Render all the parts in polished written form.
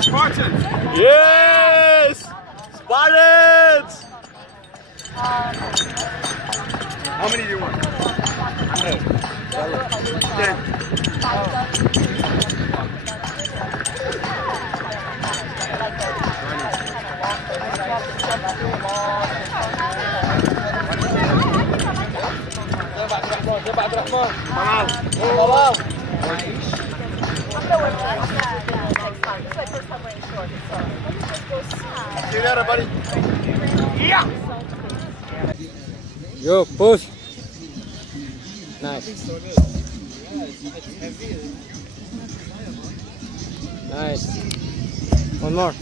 Spartans! Yes! Spartans! How many do you want? 10. See you later, buddy. Yeah! Go, push. Nice. Nice. One more.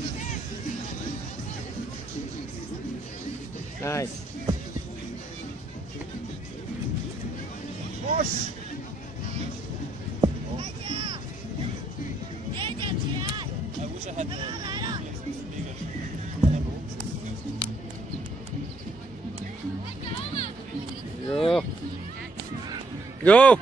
Nice. Push! I wish I had Go. Go.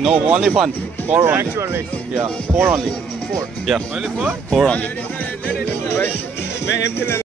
No, only one. 4 only. Actual race. Yeah, 4 only. 4. Yeah. Only 4? 4 only. Right.